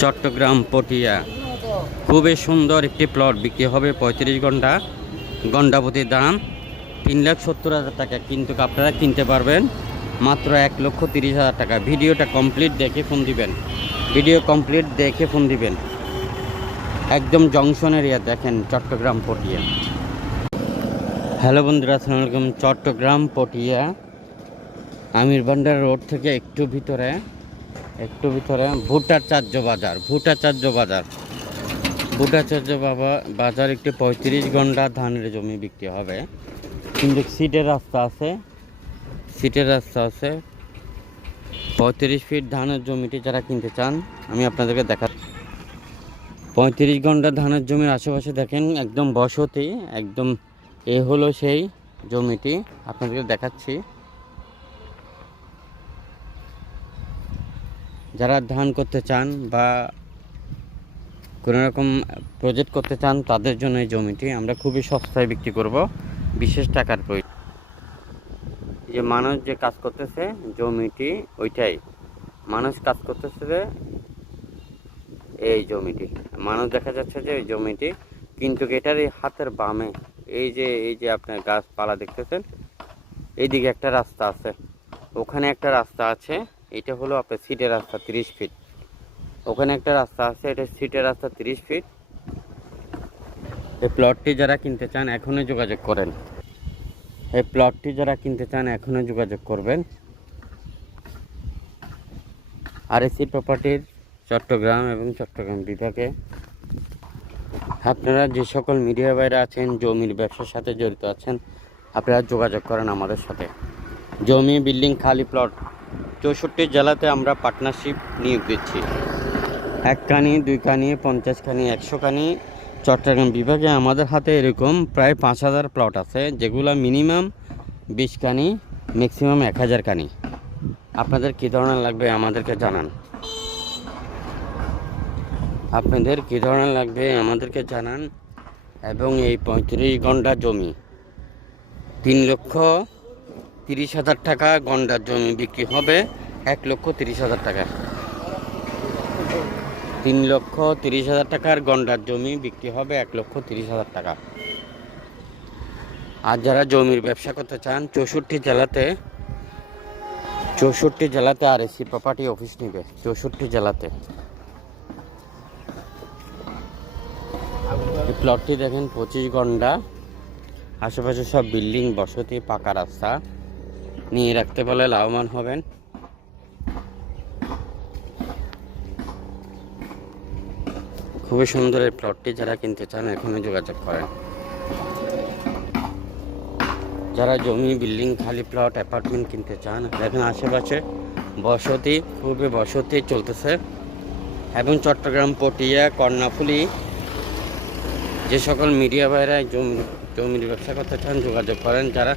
চট্টগ্রাম পটিয়া। খুবই সুন্দর একটি প্লট, বিক্রি হবে পঁয়ত্রিশ ঘণ্টা। গন্ডাপতির দাম তিন লাখ সত্তর হাজার টাকা। কিন্তু আপনারা কিনতে পারবেন মাত্র এক লক্ষ তিরিশ হাজার টাকা। ভিডিওটা কমপ্লিট দেখে ফোন দিবেন। ভিডিও কমপ্লিট দেখে ফোন দিবেন। একদম জংশন এরিয়া দেখেন চট্টগ্রাম পটিয়া। হ্যালো বন্ধুরা, আসসালামু আলাইকুম। চট্টগ্রাম পটিয়া, আমির ভান্ডার রোড থেকে একটু ভিতরে। একটু ভিতরে ভুটাচার্য বাজার ভুটাচার্য বাজার। ভুটাচার্য বাবা, বাজার একটি পঁয়ত্রিশ ঘণ্টা ধানের জমি বিক্রি হবে। কিন্তু সিটের রাস্তা আছে, সিটের রাস্তা আছে। পঁয়ত্রিশ ফিট ধানের জমিটি যারা কিনতে চান, আমি আপনাদেরকে দেখা পঁয়ত্রিশ ঘণ্টা ধানের জমির আশেপাশে দেখেন, একদম বসতি, একদম এ হলো সেই জমিটি, আপনাদেরকে দেখাচ্ছি। যারা ধান করতে চান বা কোনো রকম প্রজেক্ট করতে চান, তাদের জন্য এই জমিটি আমরা খুবই সস্তায় বিক্রি করব, বিশেষ টাকার প্রয়োজন। যে মানুষ যে কাজ করতেছে জমিটি, ওইটাই। মানুষ কাজ করতেছে যে এই জমিটি। মানুষ দেখা যাচ্ছে যে এই জমিটি কিন্তু এটার এই হাতের বামে, এই যে এই যে আপনার গাছপালা দেখতেছেন, এইদিকে একটা রাস্তা আছে। ওখানে একটা রাস্তা আছে। এটা হলো আপনার সিটের রাস্তা তিরিশ ফিট। ওখানে একটা রাস্তা আছে, এটা সিটের রাস্তা তিরিশ ফিট। এই প্লটটি যারা কিনতে চান, এখনই যোগাযোগ করেন। এই প্লটটি যারা কিনতে চান, এখনই যোগাযোগ করবেন। আর এসি প্রপার্টির চট্টগ্রাম এবং চট্টগ্রাম বিভাগে। আপনারা যে সকল মিডিয়া বাইরে আছেন, জমির ব্যবসার সাথে জড়িত আছেন, আপনারা যোগাযোগ করেন আমাদের সাথে। জমি বিল্ডিং খালি প্লট চৌষট্টি জেলাতে আমরা পার্টনারশিপ নিয়োগ দিচ্ছি। এক কানি দুই কানি পঞ্চাশ কানি একশো কানি চট্টগ্রাম বিভাগে আমাদের হাতে এরকম প্রায় পাঁচ হাজার প্লট আছে, যেগুলো মিনিমাম বিশ কানি ম্যাক্সিমাম এক হাজার কানি আপনাদের কী ধরনের লাগবে আমাদেরকে জানান। আপনাদের কী ধরনের লাগবে আমাদেরকে জানান। এবং এই পঁয়ত্রিশ ঘণ্টা জমি, তিন লক্ষ তিরিশ হাজার টাকা গন্ডার জমি বিক্রি হবে এক লক্ষ তিরিশ হাজার টাকা। তিন লক্ষ তিরিশ হাজার টাকার গন্ডার জমি বিক্রি হবে এক লক্ষ তিরিশ হাজার টাকা। আর যারা জমির ব্যবসা করতে চান, চৌষট্টি জেলাতে চৌষট্টি জেলাতে আর এসি প্রপার্টি অফিস নেবে, চৌষট্টি জেলাতে। এই প্লটটি দেখেন, পঁচিশ ঘণ্টা আশেপাশে সব বিল্ডিং, বসতি, পাকা রাস্তা। নিয়ে রাখতে পারলে লাভবান হবেন। খুবই সুন্দর এই প্লটটি যারা কিনতে চান, এখনই যোগাযোগ করেন। যারা জমি, বিল্ডিং, খালি প্লট অ্যাপার্টমেন্ট কিনতে চান, দেখেন আশেপাশে বসতি, খুবই বসতি চলতেছে। এবং চট্টগ্রাম, পটিয়া, কর্ণাফুলি, যে সকল মিডিয়া ভাইরা জমি, জমির ব্যবসা করতে চান, যোগাযোগ করেন। যারা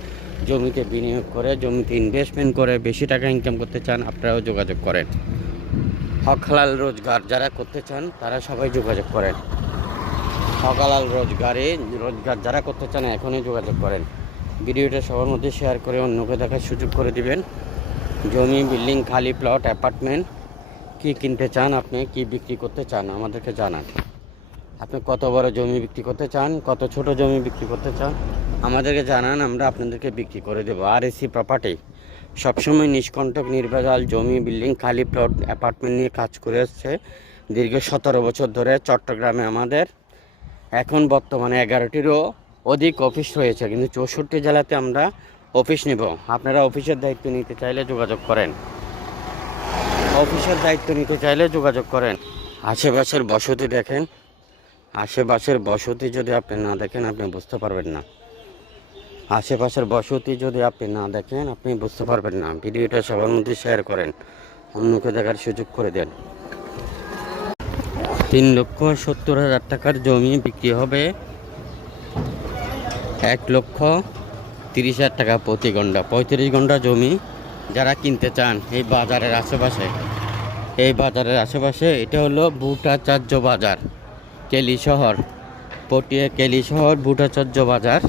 জমিতে বিনিয়োগ করে, জমিতে ইনভেস্টমেন্ট করে, বেশি টাকা ইনকাম করতে চান, আপনারাও যোগাযোগ করেন। হক রোজগার যারা করতে চান, তারা সবাই যোগাযোগ করেন। হক হালাল রোজগারে, রোজগার যারা করতে চান, এখনই যোগাযোগ করেন। ভিডিওটা সবার মধ্যে শেয়ার করে অন্যকে দেখার সুযোগ করে দিবেন। জমি বিল্ডিং খালি প্লট অ্যাপার্টমেন্ট কি কিনতে চান আপনি, কি বিক্রি করতে চান, আমাদেরকে জানান। আপনি কত বড় জমি বিক্রি করতে চান? কত ছোট জমি বিক্রি করতে চান? আমাদেরকে জানান, আমরা আপনাদেরকে বিক্রি করে দেবো। আর এসি প্রপার্টি সবসময় নিষ্কণ্টক, নির্ভেজাল জমি, বিল্ডিং, খালি প্লট, অ্যাপার্টমেন্ট নিয়ে কাজ করে আসছে। দীর্ঘ সতেরো বছর ধরে চট্টগ্রামে আমাদের। এখন বর্তমানে এগারোটিরও অধিক অফিস রয়েছে, কিন্তু চৌষট্টি জেলাতে আমরা অফিস নেব। আপনারা অফিসের দায়িত্ব নিতে চাইলে যোগাযোগ করেন। অফিসের দায়িত্ব নিতে চাইলে যোগাযোগ করেন। আশেপাশের বসতি দেখেন। আশেপাশের বসতি যদি আপনি না দেখেন, আপনি বুঝতে পারবেন না। আশেপাশের বসতি যদি আপনি না দেখেন, আপনি বুঝতে পারবেন না। ভিডিওটা সবার মধ্যে শেয়ার করেন। অন্যকে দেখার সুযোগ করে দেন। তিন লক্ষ সত্তর হাজার টাকার জমি বিক্রি হবে। এক লক্ষ তিরিশ হাজার টাকা প্রতি ঘণ্টা, পঁয়ত্রিশ ঘণ্টা জমি যারা কিনতে চান এই বাজারের আশেপাশে। এই বাজারের আশেপাশে এটা হলো ভুটাচার্য বাজার। কেলি শহর, পটিয়া কেলি শহর, ভুটাচার্য বাজার।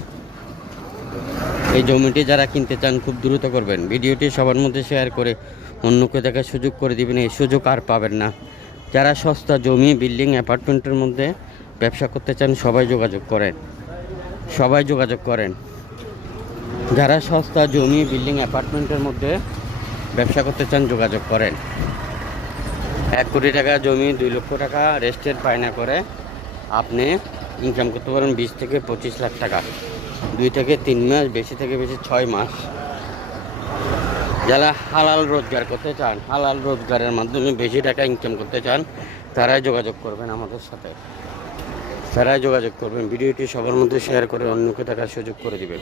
এই জমিটি যারা কিনতে চান খুব দ্রুত করবেন। ভিডিওটি সবার মধ্যে শেয়ার করে অন্যকে দেখার সুযোগ করে দিবেন, এই সুযোগ আর পাবেন না। যারা সস্তা জমি, বিল্ডিং, অ্যাপার্টমেন্টের মধ্যে ব্যবসা করতে চান, সবাই যোগাযোগ করেন। সবাই যোগাযোগ করেন। যারা সস্তা জমি, বিল্ডিং, অ্যাপার্টমেন্টের মধ্যে ব্যবসা করতে চান, যোগাযোগ করেন। এক কোটি টাকা জমি, দুই লক্ষ টাকা রেস্টেড পায়না করে আপনি ইনকাম করতে পারেন বিশ থেকে পঁচিশ লাখ টাকা। দুই থেকে তিন মাস, বেশি থেকে বেশি ছয় মাস। যারা হালাল রোজগার করতে চান, হালাল রোজগারের মাধ্যমে বেশি টাকা ইনকাম করতে চান, তারাই যোগাযোগ করবেন আমাদের সাথে। তারাই যোগাযোগ করবেন, ভিডিওটি সবার মধ্যে শেয়ার করে অন্যকে দেখার সুযোগ করে দিবেন।